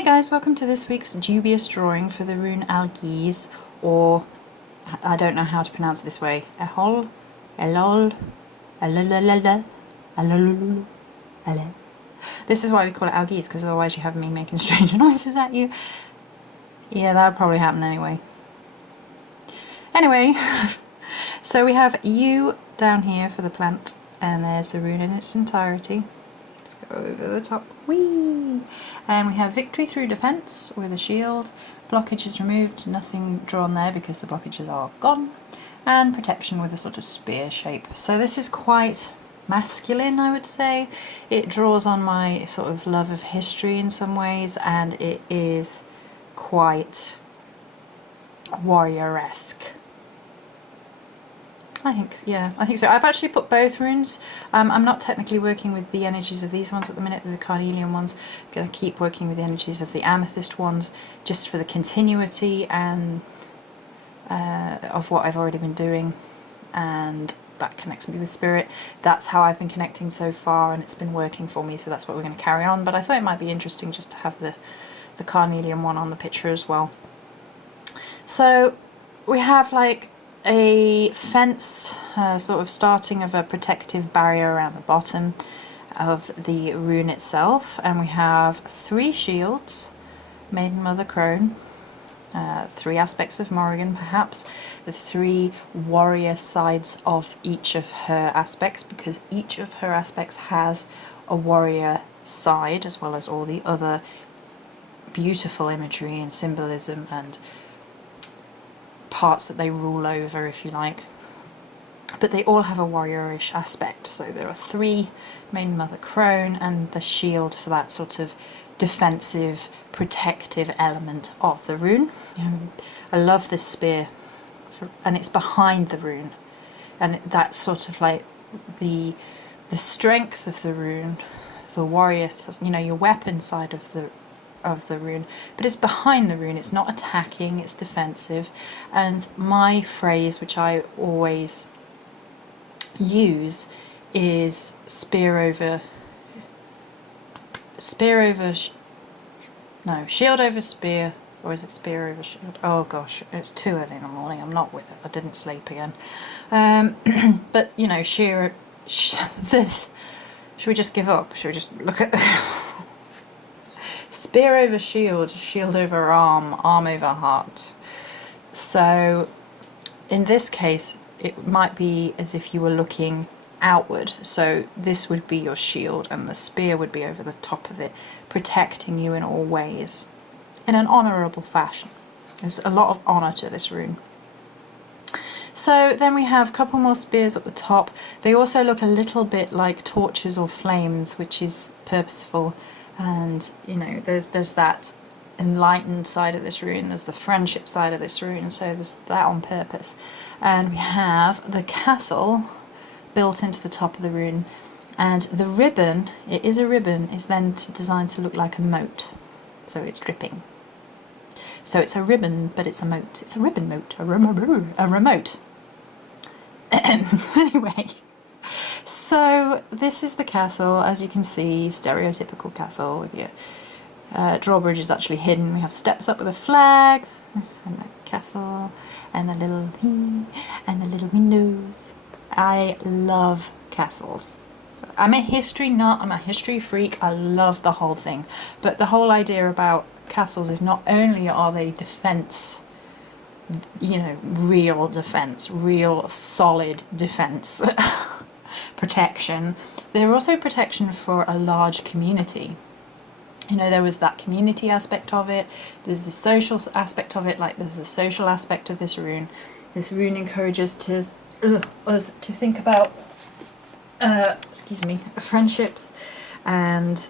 Hey guys, welcome to this week's dubious drawing for the rune Algiz, or I don't know how to pronounce it this way. Eolh, Eolh, Eolh, Eolh. This is why we call it Algiz, because otherwise you have me making strange noises at you. Yeah, that would probably happen anyway. Anyway, so we have U down here for the plant, and there's the rune in its entirety. Let's go over the top. Whee! And we have victory through defense with a shield. Blockage is removed, nothing drawn there because the blockages are gone. And protection with a sort of spear shape. So this is quite masculine, I would say. It draws on my sort of love of history in some ways, and it is quite warrior-esque. I think so. I've actually put both runes. I'm not technically working with the energies of these ones at the minute, the carnelian ones. I'm going to keep working with the energies of the amethyst ones, just for the continuity and of what I've already been doing, and that connects me with spirit. That's how I've been connecting so far, and it's been working for me, so that's what we're going to carry on. But I thought it might be interesting just to have the carnelian one on the picture as well. So we have like a fence, sort of starting of a protective barrier around the bottom of the rune itself, and we have 3 shields, Maiden, Mother, Crone, 3 aspects of Morrigan perhaps, the 3 warrior sides of each of her aspects, because each of her aspects has a warrior side, as well as all the other beautiful imagery and symbolism and parts that they rule over, if you like. But they all have a warriorish aspect. So there are 3 Maiden, Mother, Crone, and the shield for that sort of defensive, protective element of the rune. I love this spear, and it's behind the rune, and that's sort of like the strength of the rune, the warrior, your weapon side of the rune, but it's behind the rune. It's not attacking, it's defensive. And my phrase, which I always use, is shield over spear, or is it spear over shield? Oh gosh, it's too early in the morning, I'm not with it, I didn't sleep again. But this, should we just give up? Should we just look at the spear over shield, shield over arm, arm over heart. So in this case it might be as if you were looking outward, so this would be your shield and the spear would be over the top of it, protecting you in all ways in an honourable fashion. There's a lot of honour to this rune. So then we have a couple more spears at the top. They also look a little bit like torches or flames, which is purposeful. And there's that enlightened side of this rune, there's the friendship side of this rune, so there's that on purpose. And we have the castle built into the top of the rune, and the ribbon, it is a ribbon, is then designed to look like a moat, so it's dripping. So it's a ribbon, but it's a moat. It's a ribbon moat, a remote. Anyway. So this is the castle, as you can see, stereotypical castle with your drawbridge is actually hidden. We have steps up with a flag, and the castle, and the little windows. I love castles. I'm a history nut, I'm a history freak, I love the whole thing. But the whole idea about castles is not only are they defense, real defense, real solid defense, protection, they're also protection for a large community. There was that community aspect of it, there's the social aspect of it, like there's the social aspect of this rune. This rune encourages us to think about friendships and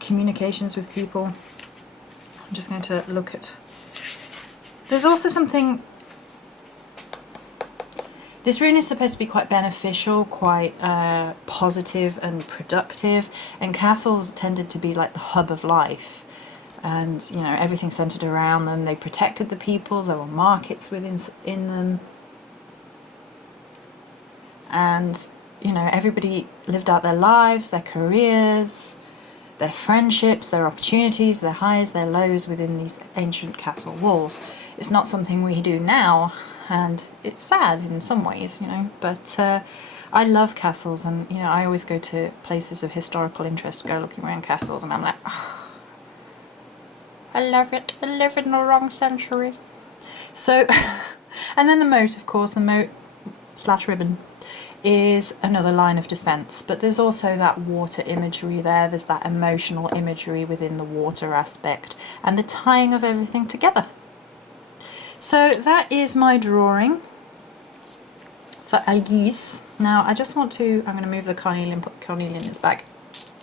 communications with people. I'm just going to look at, there's also something. This rune is supposed to be quite beneficial, quite positive and productive, and castles tended to be like the hub of life, and everything centered around them. They protected the people, there were markets in them, and everybody lived out their lives, their careers, their friendships, their opportunities, their highs, their lows within these ancient castle walls. It's not something we do now, and it's sad in some ways, you know, but I love castles, and you know, I always go to places of historical interest, go looking around castles, and I'm like, oh, I love it, I live in the wrong century. So, and then the moat, of course, the moat / ribbon is another line of defence, but there's also that water imagery there, there's that emotional imagery within the water aspect, and the tying of everything together. So that is my drawing for Algiz. Now I just want to, I'm going to move the carnelian, put carnelian in its bag.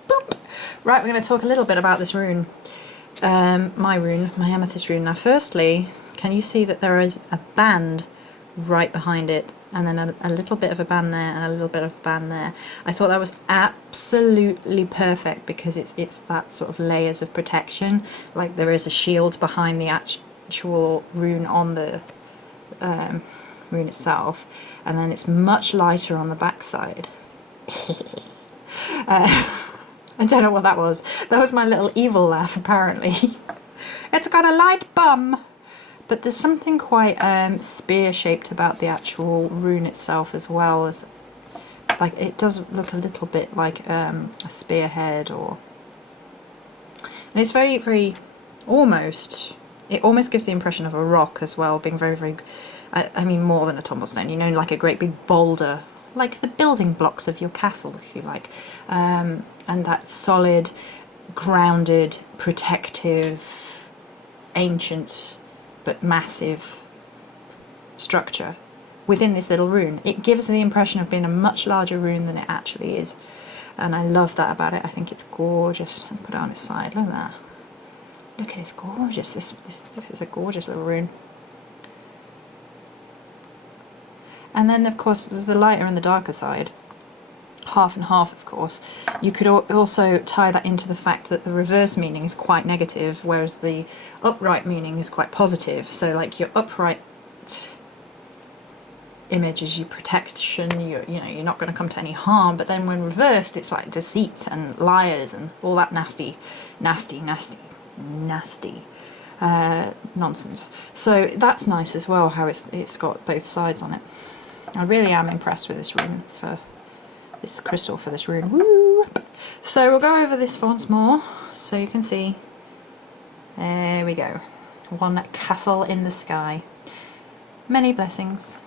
Boop. Right, we're going to talk a little bit about this rune. My amethyst rune. Now firstly, can you see that there is a band right behind it, and then a little bit of a band there and a little bit of a band there. I thought that was absolutely perfect because it's that sort of layers of protection, like there is a shield behind the actual rune on the rune itself, and then it's much lighter on the backside. I don't know what that was. That was my little evil laugh, apparently. It's got a light bum! But there's something quite spear-shaped about the actual rune itself as well. As like, it does look a little bit like a spearhead, or... And it's very, very... almost... It almost gives the impression of a rock as well, being very, very... I mean, more than a tumblestone, you know, like a great big boulder. Like the building blocks of your castle, if you like. And that solid, grounded, protective, ancient... but massive structure within this little rune. It gives the impression of being a much larger rune than it actually is, and I love that about it. I think it's gorgeous. I'll put it on its side. Look at that. Look at it, it's gorgeous. This is a gorgeous little rune. And then of course there's the lighter and the darker side. Half and half, of course. You could also tie that into the fact that the reverse meaning is quite negative, whereas the upright meaning is quite positive. So like your upright image is your protection, you know, you're not going to come to any harm, but then when reversed it's like deceit and liars and all that nasty nonsense. So that's nice as well, how it's got both sides on it. I really am impressed with this rune, for this crystal for this rune. Woo! So we'll go over this once more so you can see. There we go. One castle in the sky. Many blessings.